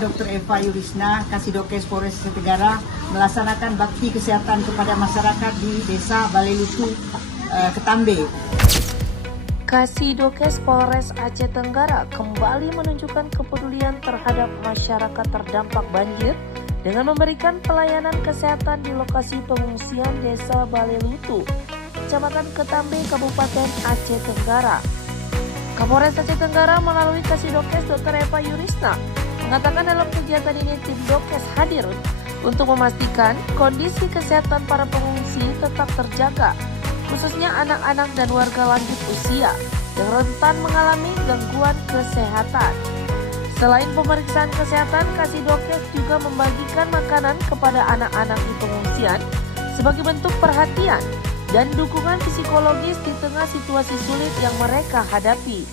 Dr. Eva Yurisna, Kasidokes Polres Aceh Tenggara, melaksanakan bakti kesehatan kepada masyarakat di Desa Balelutu, Ketambe. Kasidokes Polres Aceh Tenggara kembali menunjukkan kepedulian terhadap masyarakat terdampak banjir dengan memberikan pelayanan kesehatan di lokasi pengungsian Desa Balelutu, Kecamatan Ketambe, Kabupaten Aceh Tenggara. Kapolres Aceh Tenggara melalui Kasidokes Dr. Eva Yurisna mengatakan dalam kegiatan ini tim Dokes hadir untuk memastikan kondisi kesehatan para pengungsi tetap terjaga, khususnya anak-anak dan warga lanjut usia yang rentan mengalami gangguan kesehatan. Selain pemeriksaan kesehatan, Kasidokes juga membagikan makanan kepada anak-anak di pengungsian sebagai bentuk perhatian dan dukungan psikologis di tengah situasi sulit yang mereka hadapi.